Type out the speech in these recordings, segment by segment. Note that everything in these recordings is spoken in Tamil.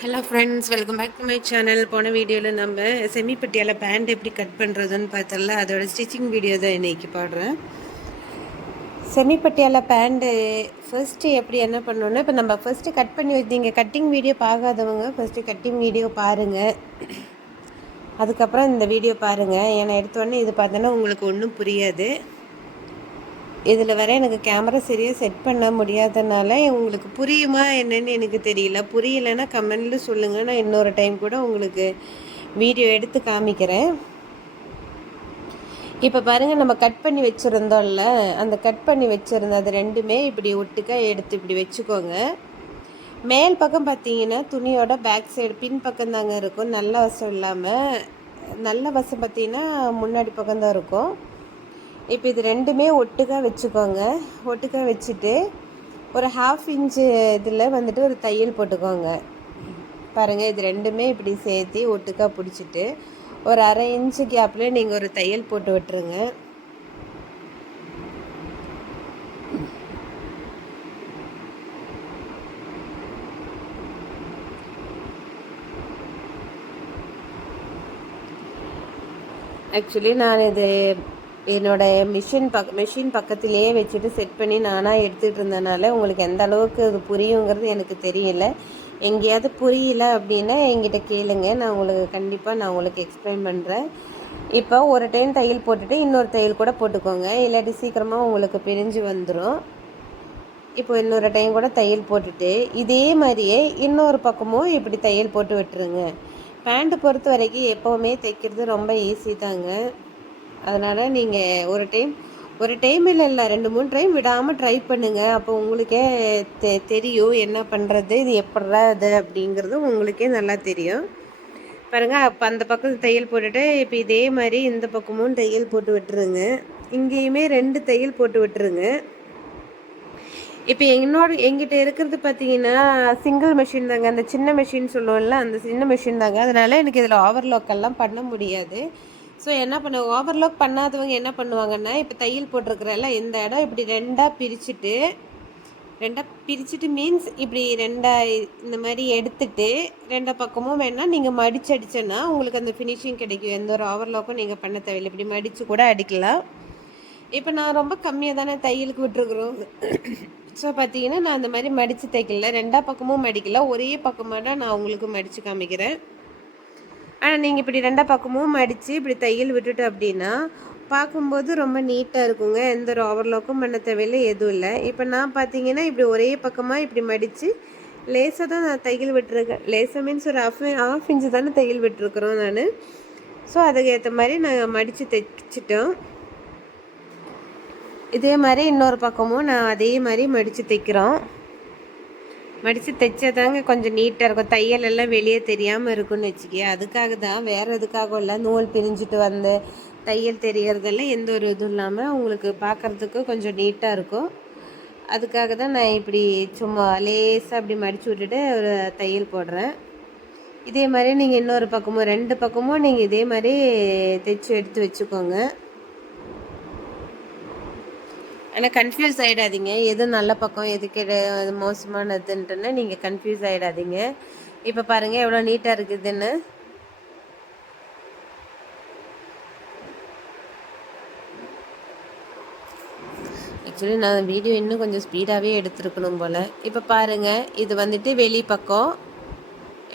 Hello friends, welcome back to my channel. போன வீடியோவில் நம்ம செமி பட்டியால பேண்ட் எப்படி கட் பண்ணுறதுன்னு பார்த்தல, அதோட ஸ்டிச்சிங் வீடியோ தான் இன்னைக்கு பாடுறேன். செமி பட்டியால பேண்ட்டு ஃபர்ஸ்ட்டு எப்படி என்ன பண்ணணுன்னா, இப்போ நம்ம ஃபர்ஸ்ட்டு கட் பண்ணி வச்சிங்க கட்டிங் வீடியோ பார்க்காதவங்க ஃபர்ஸ்ட்டு கட்டிங் வீடியோ பாருங்கள், அதுக்கப்புறம் இந்த வீடியோ பாருங்கள். ஏன்னா எடுத்தோடனே இது பார்த்தோன்னா உங்களுக்கு ஒன்றும் புரியாது. இதில் வர எனக்கு கேமரா சரியாக செட் பண்ண முடியாதனால உங்களுக்கு புரியுமா என்னன்னு எனக்கு தெரியல. புரியலைன்னா கமெண்டில் சொல்லுங்கள், நான் இன்னொரு டைம் கூட உங்களுக்கு வீடியோ எடுத்து காமிக்கிறேன். இப்போ பாருங்கள், நம்ம கட் பண்ணி வச்சுருந்தோம்ல, அந்த கட் பண்ணி வச்சுருந்த அது ரெண்டுமே இப்படி ஒட்டுக்கா எடுத்து இப்படி வச்சுக்கோங்க. மேல் பக்கம் பார்த்தீங்கன்னா துணியோட பேக் சைடு பின் பக்கம் தாங்க இருக்கும், நல்ல வசம் இல்லாமல். நல்ல வசம் பார்த்தீங்கன்னா முன்னாடி பக்கம்தான் இருக்கும். இப்போ இது ரெண்டுமே ஒட்டுக்காக வச்சுக்கோங்க. ஒட்டுக்காக வச்சுட்டு ஒரு 1/2 இன்ச்சு இதில் வந்துட்டு ஒரு தையல் போட்டுக்கோங்க. பாருங்கள், இது ரெண்டுமே இப்படி சேர்த்து ஒட்டுக்காக பிடிச்சிட்டு ஒரு 1/2 இன்ச்சு கேப்பில் நீங்கள் ஒரு தையல் போட்டு விட்டுருங்க. ஆக்சுவலி நான் இது என்னோடய மிஷின் பக்கத்திலேயே வச்சுட்டு செட் பண்ணி நானாக எடுத்துகிட்டு இருந்தனால உங்களுக்கு எந்த அளவுக்கு அது புரியுங்கிறது எனக்கு தெரியல. எங்கேயாவது புரியல அப்படின்னா என்கிட்ட கேளுங்க, நான் உங்களுக்கு எக்ஸ்பிளைன் பண்ணுறேன். இப்போ ஒரு டைம் தையல் போட்டுட்டு இன்னொரு தையல் கூட போட்டுக்கோங்க, இல்லாட்டி சீக்கிரமாக உங்களுக்கு பிரிஞ்சு வந்துடும். இப்போ இன்னொரு டைம் கூட தையல் போட்டுட்டு இதே மாதிரியே இன்னொரு பக்கமும் இப்படி தையல் போட்டு விட்டுருங்க. பேண்ட்டு பொறுத்த வரைக்கும் எப்போவுமே தைக்கிறது ரொம்ப ஈஸி தாங்க. அதனால் நீங்கள் ஒரு டைம் இல்லை 2-3 டைம் விடாமல் ட்ரை பண்ணுங்கள். அப்போ உங்களுக்கே தெரியும் என்ன பண்ணுறது, இது எப்பட்றா இது அப்படிங்கிறது உங்களுக்கே நல்லா தெரியும். பாருங்கள், அப்போ அந்த பக்கம் தையல் போட்டுட்டு இப்போ இதே மாதிரி இந்த பக்கமும் தையல் போட்டு விட்டுருங்க. இங்கேயுமே 2 தையல் போட்டு விட்டுருங்க. இப்போ எங்கிட்ட இருக்கிறது பார்த்தீங்கன்னா சிங்கிள் மிஷின் தாங்க, அந்த சின்ன மிஷின் சொல்லுவோம்ல, அந்த சின்ன மிஷின் தாங்க. அதனால் எனக்கு இதில் ஓவர்லாக்கெல்லாம் பண்ண முடியாது. ஸோ என்ன ஓவர்லாக் பண்ணாதவங்க என்ன பண்ணுவாங்கன்னா, இப்போ தையல் போட்டிருக்கிறல்ல இந்த இடம் இப்படி ரெண்டாக பிரிச்சுட்டு மீன்ஸ் இப்படி இந்த மாதிரி எடுத்துட்டு 2 பக்கமும் வேணால் நீங்கள் மடிச்சு அடிச்சேன்னா உங்களுக்கு அந்த ஃபினிஷிங் கிடைக்கும். எந்த ஒரு ஓவர்லாக்கும் நீங்கள் பண்ண தேவையில்லை, இப்படி மடித்து கூட அடிக்கலாம். இப்போ நான் ரொம்ப கம்மியாக தானே தையலுக்கு விட்டுருக்குறோம். ஸோ பார்த்தீங்கன்னா நான் அந்த மாதிரி மடித்து தைக்கல, 2 பக்கமும் மடிக்கல, ஒரே பக்கமாக தான் நான் உங்களுக்கு மடித்து காமிக்கிறேன். ஆனால் நீங்கள் இப்படி 2 பக்கமும் மடித்து இப்படி தையல் விட்டுட்டு அப்படின்னா பார்க்கும்போது ரொம்ப நீட்டாக இருக்குங்க. எந்த ஒரு ஓவர்லாக்கும் பண்ண தேவையில்லை, எதுவும் இல்லை. இப்போ நான் பார்த்தீங்கன்னா இப்படி ஒரே பக்கமாக இப்படி மடித்து லேசாக தான் நான் தையல் விட்டுருக்கேன். லேசாக மீன்ஸ் ஒரு 1/2 இன்ச்சு தானே தையல் விட்டுருக்குறோம் நான். ஸோ அதுக்கு ஏற்ற மாதிரி நாங்கள் மடித்து தைச்சிட்டோம். இதே மாதிரி இன்னொரு பக்கமும் நான் அதே மாதிரி மடித்து தைக்கிறோம். மடித்து தைச்சாதாங்க கொஞ்சம் நீட்டாக இருக்கும், தையல் எல்லாம் வெளியே தெரியாமல் இருக்குன்னு வச்சுக்கே. அதுக்காக தான், வேறு எதுக்காகவும் இல்லை. நூல் பிரிஞ்சுட்டு வந்து தையல் தெரியறதெல்லாம் எந்த ஒரு இதுவும் இல்லாமல் உங்களுக்கு பார்க்குறதுக்கு கொஞ்சம் நீட்டாக இருக்கும். அதுக்காக தான் நான் இப்படி சும்மா லேசாக அப்படி மடித்து விட்டுட்டு ஒரு தையல் போடுறேன். இதே மாதிரி நீங்கள் இன்னொரு பக்கமும் 2 பக்கமும் நீங்கள் இதே மாதிரி தைச்சி எடுத்து வச்சுக்கோங்க. ஆனால் கன்ஃபியூஸ் ஆகிடாதீங்க, எது நல்ல பக்கம் எதுக்கு மோசமானதுன்ட்டுன்னு நீங்கள் கன்ஃபியூஸ் ஆகிடாதீங்க. இப்போ பாருங்கள் எவ்வளோ நீட்டாக இருக்குதுன்னு. ஆக்சுவலி நான் வீடியோ இன்னும் கொஞ்சம் ஸ்பீடாகவே எடுத்துருக்கணும் போல். இப்போ பாருங்கள், இது வந்துட்டு வெளி பக்கம்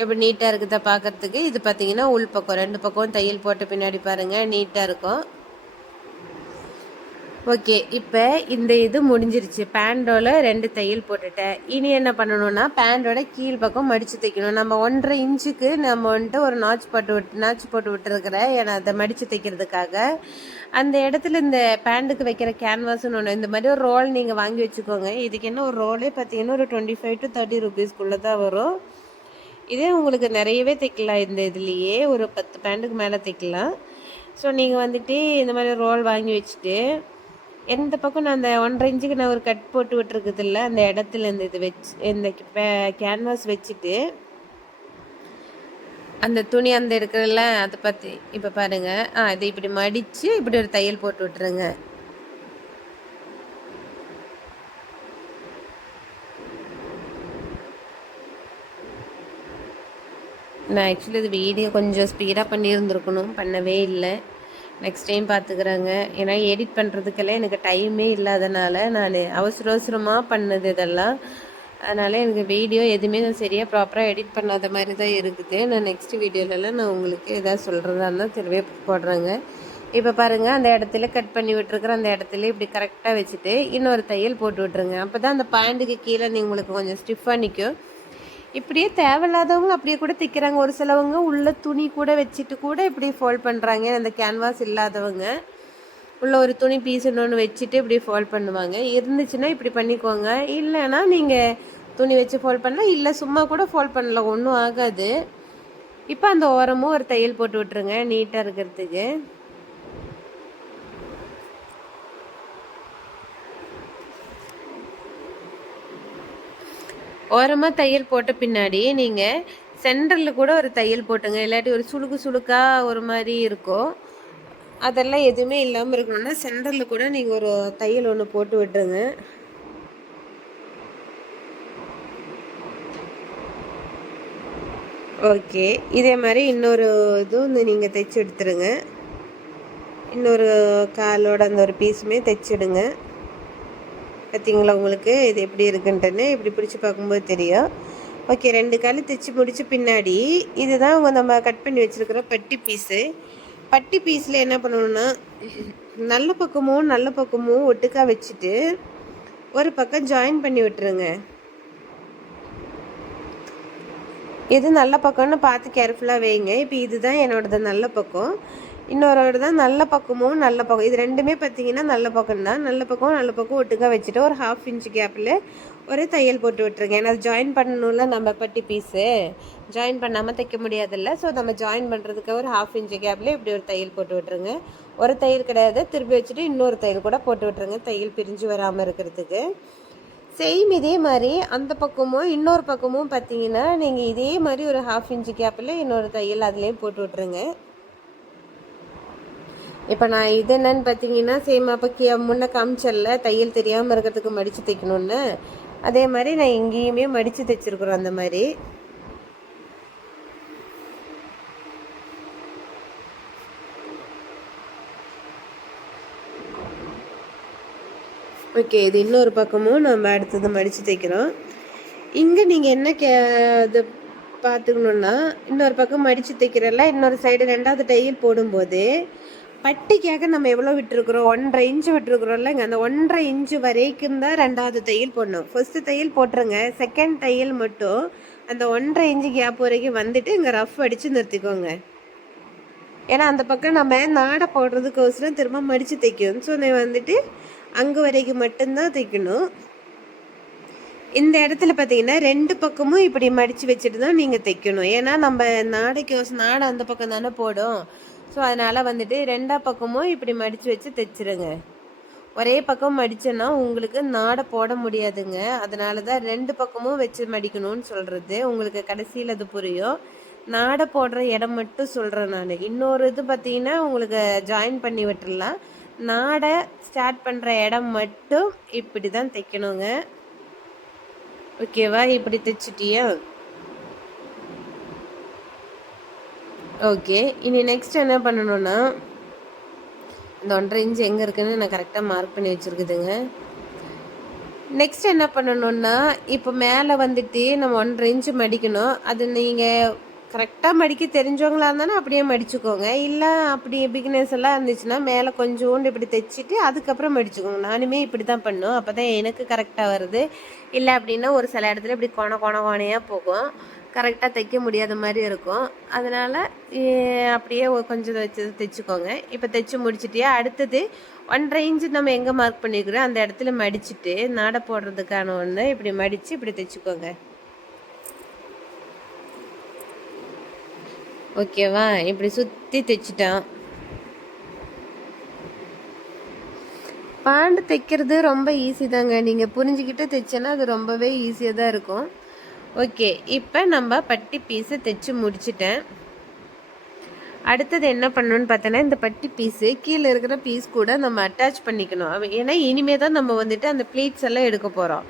எப்படி நீட்டாக இருக்குதா பார்க்குறதுக்கு. இது பார்த்தீங்கன்னா உள் பக்கம், 2 பக்கம் தையல் போட்ட பின்னாடி பாருங்கள் நீட்டாக இருக்கும். ஓகே, இப்போ இந்த இது முடிஞ்சிருச்சு. பேண்டோட 2 தையல் போட்டுட்டேன். இனி என்ன பண்ணணும்னா பேண்டோட கீழ் பக்கம் மடித்து தைக்கணும். நம்ம 1.5 இன்ச்சுக்கு நம்ம வந்துட்டு ஒரு நாச்சு போட்டு விட்டுருக்குறேன், ஏன்னா அதை மடித்து தைக்கிறதுக்காக. அந்த இடத்துல இந்த பேண்டுக்கு வைக்கிற கேன்வாஸ்ன்னு ஒன்று, இந்த மாதிரி ஒரு ரோல் நீங்கள் வாங்கி வச்சுக்கோங்க. இதுக்கு என்ன ஒரு ரோலே பார்த்தீங்கன்னா ஒரு 25 to 30 rupeesக்குள்ளே தான் வரும். இதே உங்களுக்கு நிறையவே தைக்கலாம், இந்த இதுலேயே ஒரு 10 பேண்டுக்கு மேலே தைக்கலாம். ஸோ நீங்கள் வந்துட்டு இந்த மாதிரி ரோல் வாங்கி வச்சுட்டு எந்த பக்கம் நான் அந்த 1.5 இன்ச்சுக்கு நான் ஒரு கட் போட்டு விட்டுருக்குது இல்லை, அந்த இடத்துல இந்த கேன்வாஸ் வச்சுட்டு அந்த துணி அந்த இருக்கிறதுல அதை பற்றி இப்போ பாருங்கள், இதை இப்படி மடித்து இப்படி ஒரு தையல் போட்டு விட்டுருங்க. நான் ஆக்சுவலி இது வீடியோ கொஞ்சம் ஸ்பீடாக பண்ணியிருந்துருக்கணும், பண்ணவே இல்லை. நெக்ஸ்ட் டைம் பார்த்துக்குறேங்க. ஏன்னா எடிட் பண்ணுறதுக்கெல்லாம் எனக்கு டைமே இல்லாதனால நான் அவசரமாக பண்ணது இதெல்லாம். அதனால் எனக்கு வீடியோ எதுவுமே நான் சரியாக ப்ராப்பராக எடிட் பண்ணாத மாதிரி தான் இருக்குது. நான் நெக்ஸ்ட் வீடியோலலாம் நான் உங்களுக்கு எதாவது சொல்கிறதா இருந்தால் தெளிவே போடுறேங்க. இப்போ பாருங்கள், அந்த இடத்துல கட் பண்ணி விட்டுருக்குற அந்த இடத்துல இப்படி கரெக்டாக வச்சுட்டு இன்னொரு தையல் போட்டு விட்ருங்க. அப்போ தான் அந்த பாயிண்ட்டுக்கு கீழே உங்களுக்கு கொஞ்சம் ஸ்டிஃபாக நிற்கும். இப்படியே தேவையில்லாதவங்க அப்படியே கூட தைக்கிறாங்க. ஒரு சிலவங்க உள்ள துணி கூட வச்சுட்டு கூட இப்படி ஃபோல்ட் பண்ணுறாங்க. அந்த கேன்வாஸ் இல்லாதவங்க உள்ள ஒரு துணி பீஸ் இன்னொன்று வச்சுட்டு இப்படி ஃபோல்ட் பண்ணுவாங்க. இருந்துச்சுன்னா இப்படி பண்ணிக்கோங்க. இல்லைன்னா நீங்கள் துணி வச்சு ஃபோல்ட் பண்ணலாம், இல்லை சும்மா கூட ஃபோல்ட் பண்ணலாம், ஒன்றும் ஆகாது. இப்போ அந்த ஓரமும் ஒரு தையல் போட்டு விட்டுருங்க நீட்டாக இருக்கிறதுக்கு. ஓரமாக தையல் போட்ட பின்னாடி நீங்கள் சென்டரில் கூட ஒரு தையல் போட்டுங்க. இல்லாட்டி ஒரு சுளுக்காக ஒரு மாதிரி இருக்கும். அதெல்லாம் எதுவுமே இல்லாமல் இருக்கணும்னா சென்டரில் கூட நீங்கள் ஒரு தையல் ஒன்று போட்டு விட்டுருங்க. ஓகே, இதே மாதிரி இன்னொரு இதுவும் நீங்கள் தைச்சி எடுத்துருங்க. இன்னொரு காலோட அந்த ஒரு பீஸுமே தைச்சிடுங்க. பார்த்தீங்களா உங்களுக்கு இது எப்படி இருக்குன்ட்டுன்னு இப்படி பிடிச்சி பார்க்கும்போது தெரியும். ஓகே, 2 கால் தைச்சி முடித்த பின்னாடி இதுதான் நம்ம கட் பண்ணி வச்சுருக்கிற பட்டி பீஸு. பட்டி பீஸில் என்ன பண்ணணுன்னா நல்ல பக்கமும் ஒட்டுக்காக வச்சுட்டு ஒரு பக்கம் ஜாயின் பண்ணி விட்டுருங்க. எது நல்ல பக்கம்னு பார்த்து கேர்ஃபுல்லாக வைங்க. இப்போ இதுதான் என்னோடது நல்ல பக்கம், இன்னொரு தான் நல்ல பக்கம். இது ரெண்டுமே பார்த்தீங்கன்னா நல்ல பக்கம் தான். நல்ல பக்கம் ஒட்டுக்காக வச்சுட்டு ஒரு 1/2 இன்ச் கேப்பில் ஒரு தையல் போட்டு விட்டுருங்க. ஏன்னா அது ஜாயின் பண்ணணும்ல, நம்ம பட்டி பீஸு ஜாயின் பண்ணாமல் தைக்க முடியாதுல்ல. ஸோ நம்ம ஜாயின் பண்ணுறதுக்கு ஒரு 1/2 இன்ச் கேப்பில் இப்படி ஒரு தையல் போட்டு விட்டுருங்க. ஒரு தையல் கிடையாது, திருப்பி வச்சுட்டு இன்னொரு தையல் கூட போட்டு விட்டுருங்க, தையல் பிரிஞ்சு வராமல் இருக்கிறதுக்கு. சேம் இதே மாதிரி அந்த பக்கமும் இன்னொரு பக்கமும் பார்த்தீங்கன்னா நீங்கள் இதே மாதிரி ஒரு 1/2 இன்ச் கேப்பில் இன்னொரு தையல் அதுலேயும் போட்டு விட்ருங்க. இப்போ நான் இது என்னன்னு பார்த்தீங்கன்னா சேம் அப்போ முன்ன காமிச்சல்ல தையல் தெரியாமல் இருக்கிறதுக்கு மடித்து தைக்கணுன்னு, அதே மாதிரி நான் இங்கேயுமே மடித்து தைச்சிருக்குறோம் அந்த மாதிரி. ஓகே, இது இன்னொரு பக்கமும் நம்ம அடுத்தது மடித்து தைக்கிறோம். இங்கே நீங்கள் என்ன இது பார்த்துக்கணுன்னா, இன்னொரு பக்கம் மடித்து தைக்கிறல்ல, இன்னொரு சைடு 2வது தையல் போடும்போது பட்டிக்காக நம்ம எவ்வளோ விட்டுருக்குறோம், 1.5 இன்ச்சு விட்டுருக்குறோம்ல, அந்த 1.5 இன்ச்சு வரைக்கும் தான் 2வது தையல் போடணும். ஃபர்ஸ்ட்டு தையல் போட்டுருங்க, செகண்ட் தையல் மட்டும் அந்த 1.5 இன்ச்சு கேப் வரைக்கும் வந்துட்டு இங்கே ரஃப் அடித்து நிறுத்திக்கோங்க. ஏன்னா அந்த பக்கம் நம்ம நாடை போடுறதுக்கோசரம் திரும்ப மடித்து தைக்கணும். ஸோ நான் வந்துட்டு அங்கே வரைக்கும் மட்டும்தான் தைக்கணும். இந்த இடத்துல பார்த்தீங்கன்னா 2 பக்கமும் இப்படி மடித்து வச்சுட்டு தான் நீங்கள் தைக்கணும். ஏன்னா நம்ம நாடை அந்த பக்கம் தானே போடும். ஸோ அதனால் வந்துட்டு 2 பக்கமும் இப்படி மடித்து வச்சு தைச்சிருங்க. ஒரே பக்கம் மடித்தோன்னா உங்களுக்கு நாடை போட முடியாதுங்க. அதனால தான் 2 பக்கமும் வச்சு மடிக்கணும்னு சொல்கிறது. உங்களுக்கு கடைசியில் அது புரியும். நாடை போடுற இடம் மட்டும் சொல்கிறேன் நான். இன்னொரு இது பார்த்தீங்கன்னா உங்களுக்கு ஜாயின் பண்ணி விட்டுடலாம். நாடை ஸ்டார்ட் பண்ணுற இடம் மட்டும் இப்படி தான் தைக்கணுங்க. ஓகேவா? இப்படி தைச்சிட்டியா? ஓகே, இனி நெக்ஸ்ட் என்ன பண்ணணும்னா, இந்த 1.5 இன்ச் எங்கே இருக்குன்னு நான் கரெக்டாக மார்க் பண்ணி வச்சுருக்குதுங்க. நெக்ஸ்ட் என்ன பண்ணணும்னா, இப்போ மேலே வந்துட்டு நம்ம 1.5 இன்ச்சு மடிக்கணும். அது நீங்கள் கரெக்டாக மடிக்க தெரிஞ்சவங்களா இருந்தாலும் அப்படியே மடிச்சுக்கோங்க. இல்லை அப்படி பிகினர்ஸ் எல்லாம் இருந்துச்சுன்னா மேலே கொஞ்சோண்டு இப்படி தைச்சிட்டு அதுக்கப்புறம் மடிச்சுக்கோங்க. நானுமே இப்படி தான் பண்ணும், அப்போ தான் எனக்கு கரெக்டாக வருது. இல்லை அப்படின்னா ஒரு சில இடத்துல இப்படி கோணையாக போகும், கரெக்டாக தைக்க முடியாத மாதிரி இருக்கும். அதனால் அப்படியே கொஞ்சம் வச்சு தைச்சிக்கோங்க. இப்போ தைச்சி முடிச்சிட்டியா? அடுத்தது 1.5 இன்ச்சு நம்ம எங்கே மார்க் பண்ணிக்கிறோம் அந்த இடத்துல மடிச்சுட்டு நாடை போடுறதுக்கான ஒன்று இப்படி மடித்து இப்படி தைச்சிக்கோங்க. ஓகேவா? இப்படி சுற்றி தைச்சிட்டான். பேண்ட் தைக்கிறது ரொம்ப ஈஸி தாங்க. நீங்கள் புரிஞ்சுக்கிட்டு தைச்சேன்னா அது ரொம்பவே ஈஸியாக தான் இருக்கும். ஓகே, இப்போ நம்ம பட்டி பீஸை தைச்சி முடிச்சிட்டேன். அடுத்தது என்ன பண்ணணும்னு பார்த்தோன்னா, இந்த பட்டி பீஸு கீழே இருக்கிற பீஸ் கூட நம்ம அட்டாச் பண்ணிக்கணும். ஏன்னா இனிமேல் தான் நம்ம வந்துட்டு அந்த ப்ளீட்ஸ் எல்லாம் எடுக்க போகிறோம்.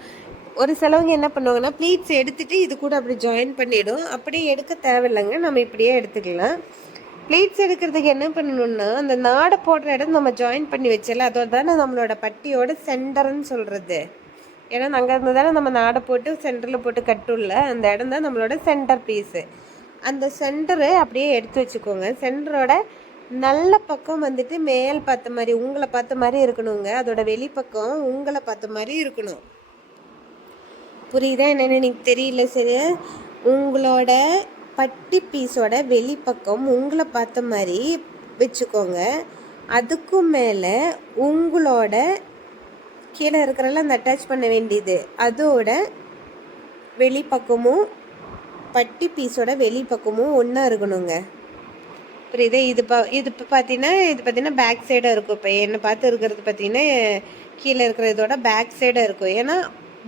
ஒரு சிலவங்க என்ன பண்ணுவாங்கன்னா ப்ளீட்ஸ் எடுத்துகிட்டு இது கூட அப்படி ஜாயின் பண்ணிவிடும். அப்படியே எடுக்க தேவையில்லைங்க, நம்ம இப்படியே எடுத்துக்கலாம். ப்ளீட்ஸ் எடுக்கிறதுக்கு என்ன பண்ணணும்னா அந்த நாடை போடுற இடம் நம்ம ஜாயின் பண்ணி வச்சல, அதோட தானே நம்மளோட பட்டியோட சென்டர்னு சொல்கிறது. ஏன்னா அங்கே இருந்து தானே நம்ம நாடை போட்டு சென்டரில் போட்டு கட்டும்ல, அந்த இடம் தான் நம்மளோட சென்டர் பீஸு. அந்த சென்டரு அப்படியே எடுத்து வச்சுக்கோங்க. சென்டரோட நல்ல பக்கம் வந்துட்டு மேல் பார்த்த மாதிரி உங்களை பார்த்த மாதிரி இருக்கணுங்க. அதோட வெளிப்பக்கம் உங்களை பார்த்த மாதிரி இருக்கணும். புரியுதா என்னென்னு எனக்கு தெரியல சரியா. உங்களோட பட்டி பீஸோட வெளிப்பக்கம் உங்களை பார்த்த மாதிரி வச்சுக்கோங்க. அதுக்கும் மேலே உங்களோட கீழே இருக்கிறல அந்த அட்டாச் பண்ண வேண்டியது அதோட வெளிப்பக்கமும் பட்டி பீஸோட வெளிப்பக்கமும் ஒன்றா இருக்கணுங்க. புரியுதா. இது இப்போ பார்த்தீங்கன்னா பேக் சைடாக இருக்கும். இப்போ என்னை பார்த்து இருக்கிறது பார்த்தீங்கன்னா கீழே இருக்கிறதோட பேக் சைடாக இருக்கும். ஏன்னா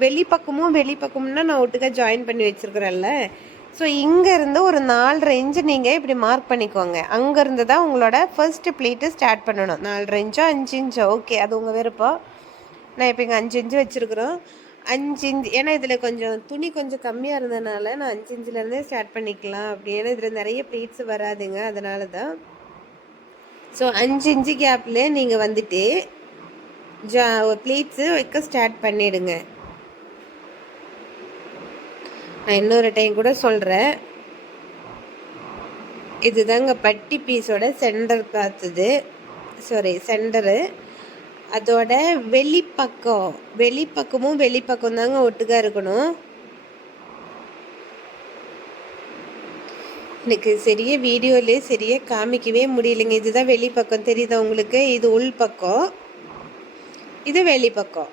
வெளிப்பக்கம்னா நான் ஒட்டுக்கா ஜாயின் பண்ணி வச்சுருக்கிறேன்ல. ஸோ இங்கேருந்து ஒரு 4.5 இன்ச்சு நீங்கள் இப்படி மார்க் பண்ணிக்கோங்க. அங்கேருந்து தான் உங்களோட ஃபர்ஸ்ட்டு ப்ளீட்டு ஸ்டார்ட் பண்ணணும். 4.5 இன்ச்சோ 5 இன்ச்சோ ஓகே, அது உங்கள் விருப்பம். நான் இப்போ இங்கே 5 இன்ச்சு வச்சுருக்குறோம். 5 இன்ச்சு ஏன்னா இதில் கொஞ்சம் துணி கொஞ்சம் கம்மியாக இருந்ததுனால நான் 5 இன்ச்சிலேருந்தே ஸ்டார்ட் பண்ணிக்கலாம். அப்படி ஏன்னா இதில் நிறைய ப்ளீட்ஸ் வராதுங்க, அதனால தான். ஸோ 5 இன்ச்சு கேப்பில் நீங்கள் வந்துட்டு ப்ளீட்ஸு வைக்க ஸ்டார்ட் பண்ணிவிடுங்க. நான் இன்னொரு டைம் கூட சொல்கிறேன். இதுதாங்க பட்டி பீஸோட சென்டர் பார்த்தது, சென்டரு. அதோட வெளிப்பக்கமும் வெளிப்பக்கம் தாங்க ஒட்டுக்கா இருக்கணும். எனக்கு சரியா வீடியோலே சரியா காமிக்கவே முடியலைங்க. இதுதான் வெளிப்பக்கம் தெரியுதா உங்களுக்கு? இது உள் பக்கம், இது வெளிப்பக்கம்.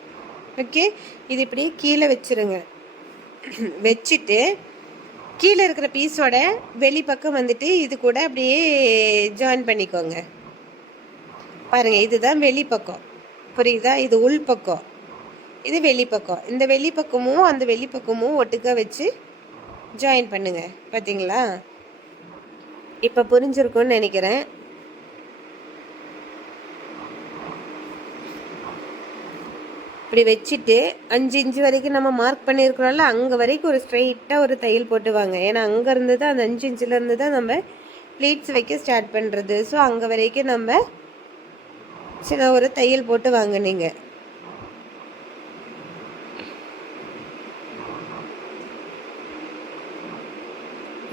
ஓகே, இது இப்படியே கீழே வச்சுருங்க. வச்சுட்டு கீழே இருக்கிற பீஸோட வெளிப்பக்கம் வந்துட்டு இது கூட அப்படியே ஜாயின் பண்ணிக்கோங்க. பாருங்கள், இதுதான் வெளிப்பக்கம். புரியுதா? இது உள்பக்கம், இது வெளிப்பக்கம். இந்த வெளிப்பக்கமும் அந்த வெளிப்பக்கமும் ஒட்டுக்கா வச்சு ஜாயின் பண்ணுங்க. பார்த்தீங்களா? இப்போ புரிஞ்சிருக்கும்னு நினைக்கிறேன். இப்படி வச்சுட்டு 5 இன்ச்சு வரைக்கும் நம்ம மார்க் பண்ணியிருக்கிறோம்ல, அங்கே வரைக்கும் ஒரு ஸ்ட்ரெயிட்டாக ஒரு தையல் போட்டு வாங்க. ஏன்னா அங்கே இருந்து தான் அந்த 5 இன்ச்சிலேருந்து தான் நம்ம ப்ளீட்ஸ் வைக்க ஸ்டார்ட் பண்ணுறது. ஸோ அங்கே வரைக்கும் நம்ம சின்ன ஒரு தையல் போட்டு வாங்க நீங்கள்.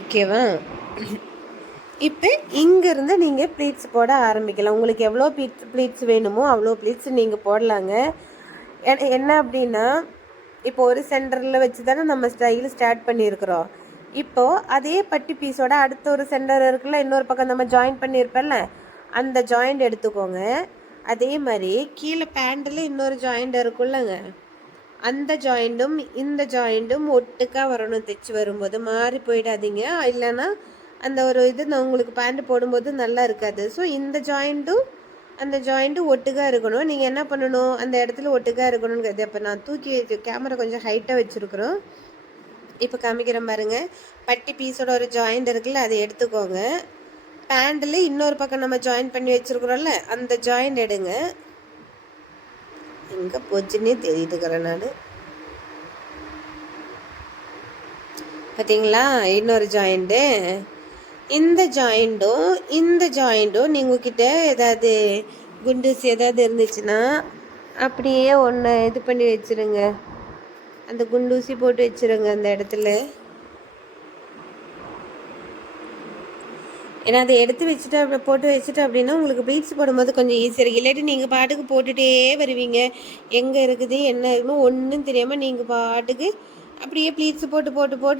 ஓகேவா? இப்போ இங்கேருந்து நீங்கள் ப்ளீட்ஸ் போட ஆரம்பிக்கலாம். உங்களுக்கு எவ்வளோ ப்ளீட்ஸ் வேணுமோ அவ்வளோ ப்ளீட்ஸ் நீங்கள் போடலாங்க. என்ன அப்படின்னா இப்போ ஒரு சென்டரில் வச்சு தானே நம்ம ஸ்டார்ட் பண்ணியிருக்கிறோம். இப்போது அதே பட்டி பீஸோட அடுத்த ஒரு சென்டர் இருக்குல்ல, இன்னொரு பக்கம் நம்ம ஜாயின் பண்ணியிருப்பேன்ல, அந்த ஜாயிண்ட் எடுத்துக்கோங்க. அதே மாதிரி கீழே பேண்டில் இன்னொரு ஜாயிண்ட் இருக்குல்லங்க, அந்த ஜாயிண்ட்டும் இந்த ஜாயிண்ட்டும் ஒட்டுக்கா வரணும். தைச்சி வரும்போது மாறி போயிடாதீங்க, இல்லைன்னா அந்த ஒரு இது நான் உங்களுக்கு பேண்ட் போடும்போது நல்லா இருக்காது. ஸோ இந்த ஜாயிண்ட்டும் அந்த ஜாயிண்ட்டும் ஒட்டுக்கா இருக்கணும். நீங்கள் என்ன பண்ணணும், அந்த இடத்துல ஒட்டுக்கா இருக்கணும்னு. இப்போ நான் தூக்கி கேமரா கொஞ்சம் ஹைட்டாக வச்சுருக்குறோம். இப்போ காமிக்கிறேன் பாருங்கள். பட்டி பீஸோட ஒரு ஜாயிண்ட் இருக்குல்ல, அதை எடுத்துக்கோங்க. பேண்டில் இன்னொரு பக்கம் நம்ம ஜாயின் பண்ணி வச்சுருக்குறோம்ல, அந்த ஜாயிண்ட் எடுங்க. எங்கே போச்சுன்னே தெரியுதுக்கிறேன் நான். பார்த்தீங்களா? இன்னொரு ஜாயிண்ட்டு. இந்த ஜாயிண்ட்டும் நீங்கள் கிட்ட ஏதாவது குண்டூசி ஏதாவது இருந்துச்சுன்னா அப்படியே ஒன்று இது பண்ணி வச்சுருங்க. அந்த குண்டூசி போட்டு வச்சுருங்க அந்த இடத்துல. ஏன்னா அதை எடுத்து வச்சுட்டு போட்டு வச்சுட்டு அப்படின்னா உங்களுக்கு ப்ளீட்ஸ் போடும்போது கொஞ்சம் ஈஸியாக இருக்குது. இல்லாட்டி நீங்கள் பாட்டுக்கு போட்டுகிட்டே வருவீங்க, எங்கே இருக்குது என்ன இருக்குன்னு ஒன்றும் தெரியாமல் நீங்கள் பாட்டுக்கு அப்படியே ப்ளீட்ஸ் போட்டு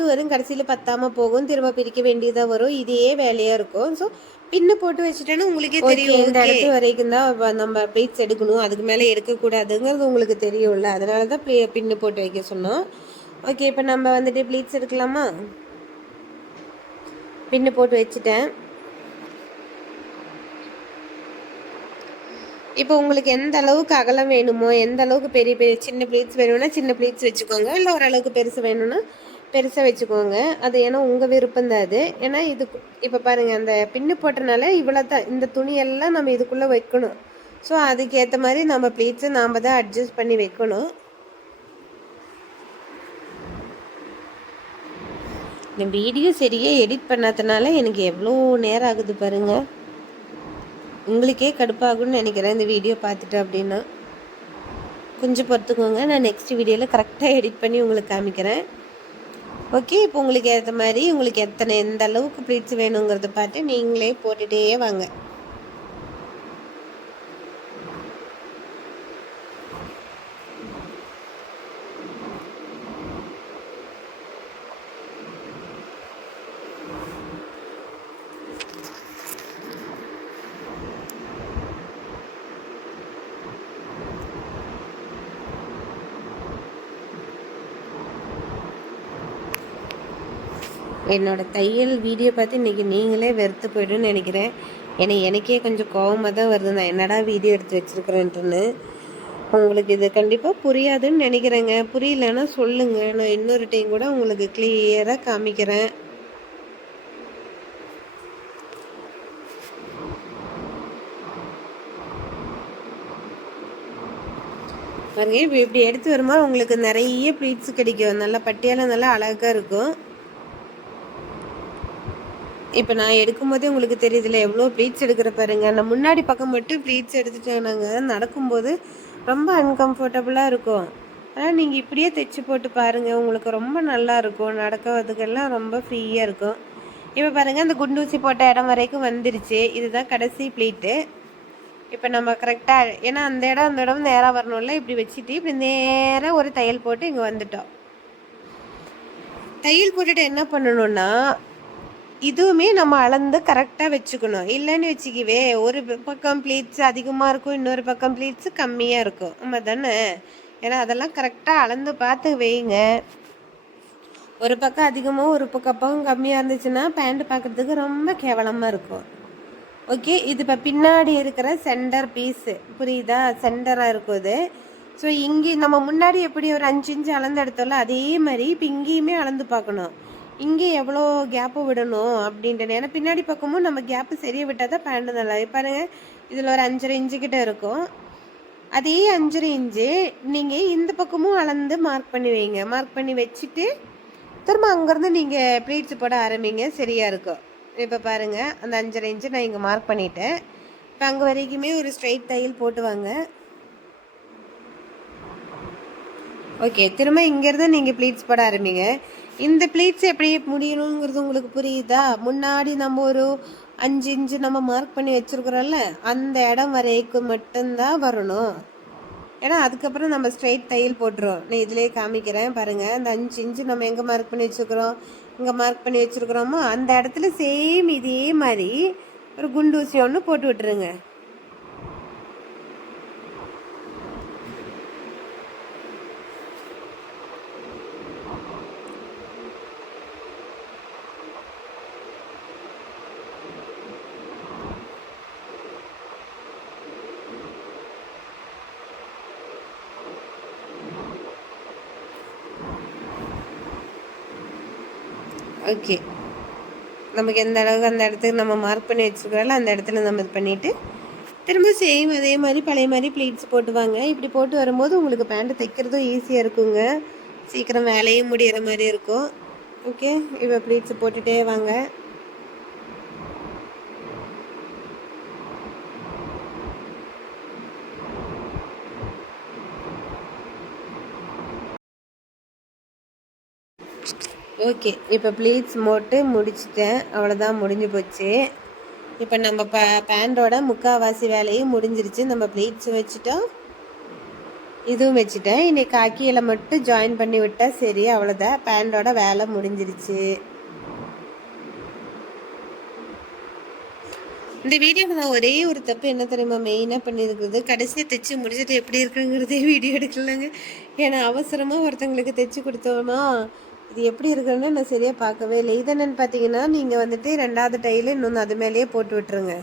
வரும். கடைசியில் பத்தாமல் போகும், திரும்ப பிரிக்க வேண்டியதாக வரும். இதே வேலையாக இருக்கும். ஸோ பின்னு போட்டு வச்சுட்டேன்னா உங்களுக்கே தெரியும் இந்த இடத்து வரைக்கும் தான் நம்ம ப்ளீட்ஸ் எடுக்கணும், அதுக்கு மேலே எடுக்கக்கூடாதுங்கிறது உங்களுக்கு தெரியும்ல. அதனால தான் பின்னு போட்டு வைக்க சொன்னோம். ஓகே, இப்போ நம்ம வந்துட்டு ப்ளீட்ஸ் எடுக்கலாமா? பின்னு போட்டு வச்சுட்டேன். இப்போ உங்களுக்கு எந்த அளவுக்கு அகலம் வேணுமோ, எந்த அளவுக்கு பெரிய சின்ன ப்ளீட்ஸ் வேணும்னா சின்ன ப்ளீட்ஸ் வச்சுக்கோங்க, இல்லை ஓரளவுக்கு பெருசு வேணும்னா பெருசாக வச்சுக்கோங்க. அது ஏன்னா உங்கள் விருப்பம் தான் அது. ஏன்னா இது இப்போ பாருங்கள், அந்த பின்னு போட்டனால இவ்வளோ தான், இந்த துணியெல்லாம் நம்ம இதுக்குள்ளே வைக்கணும். ஸோ அதுக்கேற்ற மாதிரி நம்ம ப்ளீட்ஸை நாம் தான் அட்ஜஸ்ட் பண்ணி வைக்கணும். இந்த வீடியோ சரியே எடிட் பண்ணாதனால எனக்கு எவ்வளோ நேரம் ஆகுது பாருங்கள். உங்களுக்கே கடுப்பாகும்னு நினைக்கிறேன் இந்த வீடியோ பார்த்துட்டு. அப்படின்னா கொஞ்சம் பொறுத்துக்கோங்க, நான் நெக்ஸ்ட் வீடியோவில் கரெக்டாக எடிட் பண்ணி உங்களுக்கு காமிக்கிறேன். ஓகே, இப்போ உங்களுக்கு ஏற்ற மாதிரி உங்களுக்கு எந்த அளவுக்கு ப்ளீட்ஸ் வேணுங்கிறத பார்த்து நீங்களே போட்டுகிட்டே வாங்க. என்னோடய தையல் வீடியோ பார்த்து இன்றைக்கி நீங்களே வெறுத்து போய்டுன்னு நினைக்கிறேன். ஏன்னா எனக்கே கொஞ்சம் கோவமாக தான் வருது, நான் என்னடா வீடியோ எடுத்து வச்சுருக்குறேன்ட்டுன்னு. உங்களுக்கு இது கண்டிப்பாக புரியாதுன்னு நினைக்கிறேங்க. புரியலன்னா சொல்லுங்கள், நான் இன்னொரு டைம் கூட உங்களுக்கு கிளியராக காமிக்கிறேன். பாருங்க, இப்போ இப்படி எடுத்து வரும்போது உங்களுக்கு நிறைய ப்ளீட்ஸ் கிடைக்கும். நல்லா பட்டியால் நல்லா அழகாக இருக்கும். இப்போ நான் எடுக்கும்போதே உங்களுக்கு தெரியுதுல எவ்வளோ ப்ளீட்ஸ் எடுக்கிற பாருங்க. நான் முன்னாடி பக்கம் மட்டும் ப்ளீட்ஸ் எடுத்துட்டேனாங்க, நடக்கும்போது ரொம்ப அன்கம்ஃபர்டபுளாக இருக்கும். ஆனால் நீங்கள் இப்படியே தைச்சி போட்டு பாருங்கள், உங்களுக்கு ரொம்ப நல்லா இருக்கும். நடக்கிறதுக்கெல்லாம் ரொம்ப ஃப்ரீயாக இருக்கும். இப்போ பாருங்கள், அந்த குண்டூசி போட்ட இடம் வரைக்கும் வந்துருச்சு. இதுதான் கடைசி ப்ளீட்டு. இப்போ நம்ம கரெக்டாக, ஏன்னா அந்த இடம் நேராக வரணும்ல, இப்படி வச்சுட்டு இப்படி நேராக ஒரு தையல் போட்டு இங்கே வந்துட்டோம். தையல் போட்டுட்டு என்ன பண்ணணும்னா, இதுவுமே நம்ம அளந்து கரெக்டாக வச்சுக்கணும். இல்லைன்னு வச்சுக்கவே, ஒரு பக்கம் ப்ளீட்ஸ் அதிகமாக இருக்கும், இன்னொரு பக்கம் ப்ளீட்ஸ் கம்மியாக இருக்கும். நம்ம தானே, ஏன்னா அதெல்லாம் கரெக்டாக அளந்து பார்த்து வைங்க. ஒரு பக்கம் அதிகமாக ஒரு பக்கம் கம்மியாக இருந்துச்சுன்னா பேண்ட் பார்க்குறதுக்கு ரொம்ப கேவலமாக இருக்கும். ஓகே, இது இப்போ பின்னாடி இருக்கிற சென்டர் பீஸு, புரியுதா? சென்டராக இருக்கும் இது. ஸோ இங்கே நம்ம முன்னாடி எப்படி ஒரு 5 இன்ச்சு அளந்து எடுத்தோம்ல, அதே மாதிரி இப்போ இங்கேயுமே அளந்து பார்க்கணும். இங்கே எவ்வளோ கேப்பு விடணும் அப்படின்ட்டு. ஏன்னா பின்னாடி பக்கமும் நம்ம கேப்பு சரியாக விட்டால் தான் பேண்ட் நல்லா. பாருங்கள், இதில் ஒரு 5.5 இன்ச்சு கிட்ட இருக்கும். அதே 5.5 இன்ச்சு நீங்கள் இந்த பக்கமும் அளந்து மார்க் பண்ணி வைங்க. மார்க் பண்ணி வச்சுட்டு திரும்ப அங்கேருந்து நீங்கள் ப்ளீட்ஸ் போட ஆரம்பிங்க, சரியாக இருக்கும். இப்போ பாருங்கள், அந்த 5.5 இன்ச்சு நான் இங்கே மார்க் பண்ணிவிட்டேன். இப்போ அங்கே வரைக்குமே ஒரு ஸ்ட்ரைட் தையல் போட்டு வாங்க. ஓகே, திரும்ப இங்கேருந்து நீங்கள் ப்ளீட்ஸ் போட ஆரம்பிங்க. இந்த ப்ளீட்ஸ் எப்படி முடியணுங்கிறது உங்களுக்கு புரியுதா? முன்னாடி நம்ம ஒரு 5 இன்ச்சு நம்ம மார்க் பண்ணி வச்சுருக்குறோம்ல, அந்த இடம் வரைக்கும் மட்டும்தான் வரணும். ஏன்னா அதுக்கப்புறம் நம்ம ஸ்ட்ரைட் தையல் போட்டுரும். நான் இதிலே காமிக்கிறேன் பாருங்கள். அந்த 5 இன்ச்சு நம்ம எங்கே மார்க் பண்ணி வச்சுருக்குறோம், இங்கே மார்க் பண்ணி வச்சுருக்குறோமோ அந்த இடத்துல சேம் இதே மாதிரி ஒரு குண்டூசி ஒன்று போட்டு விட்டுருங்க. ஓகே, நமக்கு எந்த அளவுக்கு அந்த இடத்துக்கு நம்ம மார்க் பண்ணி வச்சுக்கிறோம்ல, அந்த இடத்துல நம்ம இது பண்ணிவிட்டு திரும்ப சேம் அதே மாதிரி பழைய மாதிரி ப்ளீட்ஸ் போட்டுவாங்க. இப்படி போட்டு வரும்போது உங்களுக்கு பேண்ட்டு தைக்கிறதும் ஈஸியாக இருக்குங்க, சீக்கிரம் வேலையும் முடிகிற மாதிரி இருக்கும். ஓகே, இப்போ ப்ளீட்ஸ் போட்டுகிட்டே வாங்க. ஓகே, இப்போ ப்ளீட்ஸ் போட்டு முடிச்சிட்டேன். அவ்வளோதான், முடிஞ்சு போச்சு. இப்போ நம்ம பேண்டோட முக்கால்வாசி வேலையும் முடிஞ்சிருச்சு. நம்ம ப்ளீட்ஸ் வச்சுட்டோம், இதுவும் வச்சுட்டேன். இன்னைக்கு காக்கியில் மட்டும் ஜாயின் பண்ணி விட்டால் சரி, அவ்வளோதான், பேண்டோட வேலை முடிஞ்சிருச்சு. இந்த வீடியோவில் நான் ஒரே ஒரு தப்பு என்ன தெரியுமா மெயினாக பண்ணியிருக்குறது, கடைசியாக தைச்சி முடிச்சுட்டு எப்படி இருக்குங்கிறதே வீடியோ எடுக்கலங்க. ஏன்னா அவசரமாக ஒருத்தங்களுக்கு தைச்சி கொடுத்தோமா, இது எப்படி இருக்குன்னு நான் சரியாக பார்க்கவே இல்லை. இது என்னென்னு பார்த்தீங்கன்னா, நீங்கள் வந்துட்டு 2வது டைலு இன்னொன்று அது மேலேயே போட்டு விட்டுருங்க.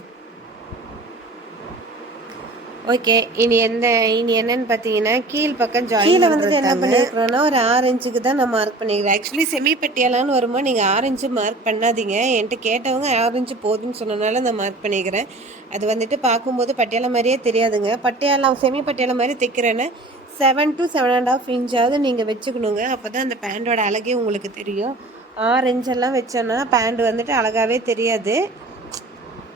ஓகே, இனி என்னன்னு பார்த்தீங்கன்னா, கீழ் பக்கம் கீழே வந்துட்டு என்ன பண்ணியிருக்கிறோன்னா ஒரு 6 இன்ச்சுக்கு தான் நான் மார்க் பண்ணிக்கிறேன். ஆக்சுவலி செமி பட்டியாலான்னு வரும்போது நீங்கள் 6 இன்ச்சு மார்க் பண்ணாதீங்க. என்கிட்ட கேட்டவங்க 6 இன்ச்சு போதுன்னு சொன்னனால நான் மார்க் பண்ணிக்கிறேன். அது வந்துட்டு பார்க்கும்போது பட்டியாலா மாதிரியே தெரியாதுங்க. பட்டியாலா செமி பட்டியாலா மாதிரி தைக்கிறேன்னு 7 to 7.5 இன்ச்சாவது நீங்கள் வச்சுக்கணுங்க. அப்போ தான் அந்த பேண்டோட அழகே உங்களுக்கு தெரியும். 6 இன்ச்செல்லாம் வச்சோன்னா பேண்ட் வந்துட்டு அழகாகவே தெரியாது.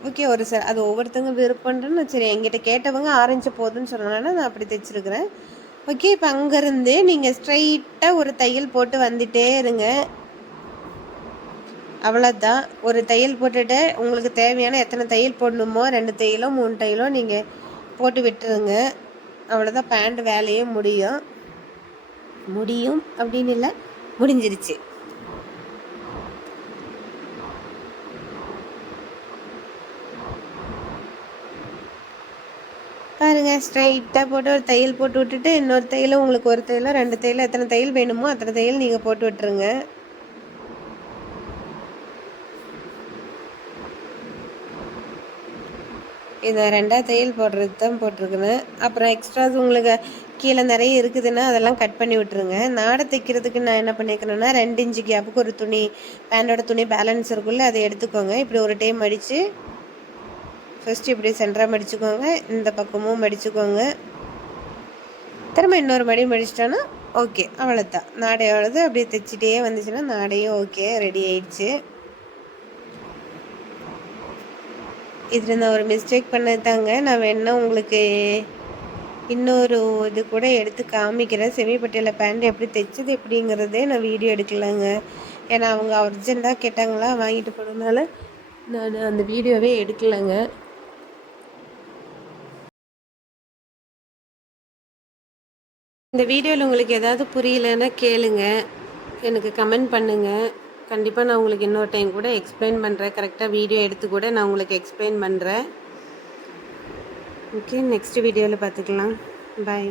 ஓகே, அது ஒவ்வொருத்தவங்க விருப்பம்ன்றன்னு சரி, என்கிட்ட கேட்டவங்க 6 இன்ச்சு போதுன்னு சொன்னனால நான் அப்படி தைச்சிருக்கிறேன். ஓகே, இப்போ அங்கேருந்து நீங்கள் ஸ்ட்ரைட்டாக ஒரு தையல் போட்டு வந்துட்டே இருங்க. அவ்வளோதான். ஒரு தையல் போட்டுட்டு உங்களுக்கு தேவையான எத்தனை தையல் போடணுமோ 2 தையலோ 3 தையலோ நீங்கள் போட்டு விட்டுருங்க. அவ்வளோதான், பேண்ட் வேலையே முடியும் அப்படின்னு இல்லை, முடிஞ்சிருச்சு. பாருங்கள், ஸ்ட்ரைட்டாக போட்டு ஒரு தையல் போட்டு விட்டுட்டு இன்னொரு தையலும் உங்களுக்கு ஒரு தையலோ 2 தையலோ எத்தனை தையல் வேணுமோ அத்தனை தையல் நீங்கள் போட்டு விட்டுருங்க. இதை 2ஆவது தையல் போடுறது தான் போட்டிருக்குறேன். அப்புறம் எக்ஸ்ட்ராஸ் உங்களுக்கு கீழே நிறைய இருக்குதுன்னா அதெல்லாம் கட் பண்ணி விட்டுருங்க. நாடை தைக்கிறதுக்கு நான் என்ன பண்ணிக்கிறேன்னா 2 இன்ச்சு கேப்புக்கு ஒரு துணி, பேண்டோட துணி பேலன்ஸ் இருக்குல்ல, அதை எடுத்துக்கோங்க. இப்படி ஒரு டைம் மடித்து ஃபஸ்ட்டு இப்படி சென்டராக மடிச்சுக்கோங்க, இந்த பக்கமும் மடிச்சுக்கோங்க. திரும்ப இன்னொரு மடி மடிச்சிட்டோன்னா ஓகே, அவ்வளோதான். நாடையோடது அப்படியே தைச்சிட்டே வந்துச்சுன்னா நாடையும் ஓகே, ரெடி ஆயிடுச்சு. இதில் நான் ஒரு மிஸ்டேக் பண்ணதாங்க. நான் வேணா உங்களுக்கு இன்னொரு இது கூட எடுத்து காமிக்கிறேன். செமிப்பட்டியில் பேண்ட் எப்படி தைச்சது எப்படிங்கிறதே நான் வீடியோ எடுக்கலைங்க. ஏன்னா அவங்க அர்ஜெண்ட்டாக கேட்டாங்களா, வாங்கிட்டு போனதுனால நான் அந்த வீடியோவே எடுக்கலைங்க. இந்த வீடியோவில் உங்களுக்கு ஏதாவது புரியலைன்னா கேளுங்க, எனக்கு கமெண்ட் பண்ணுங்கள். கண்டிப்பாக நான் உங்களுக்கு இன்னொரு டைம் கூட எக்ஸ்பிளைன் பண்ணுறேன். கரெக்டாக வீடியோ எடுத்து கூட நான் உங்களுக்கு எக்ஸ்பிளைன் பண்ணுறேன். ஓகே, நெக்ஸ்ட் வீடியோவில் பார்த்துக்கலாம். பாய்.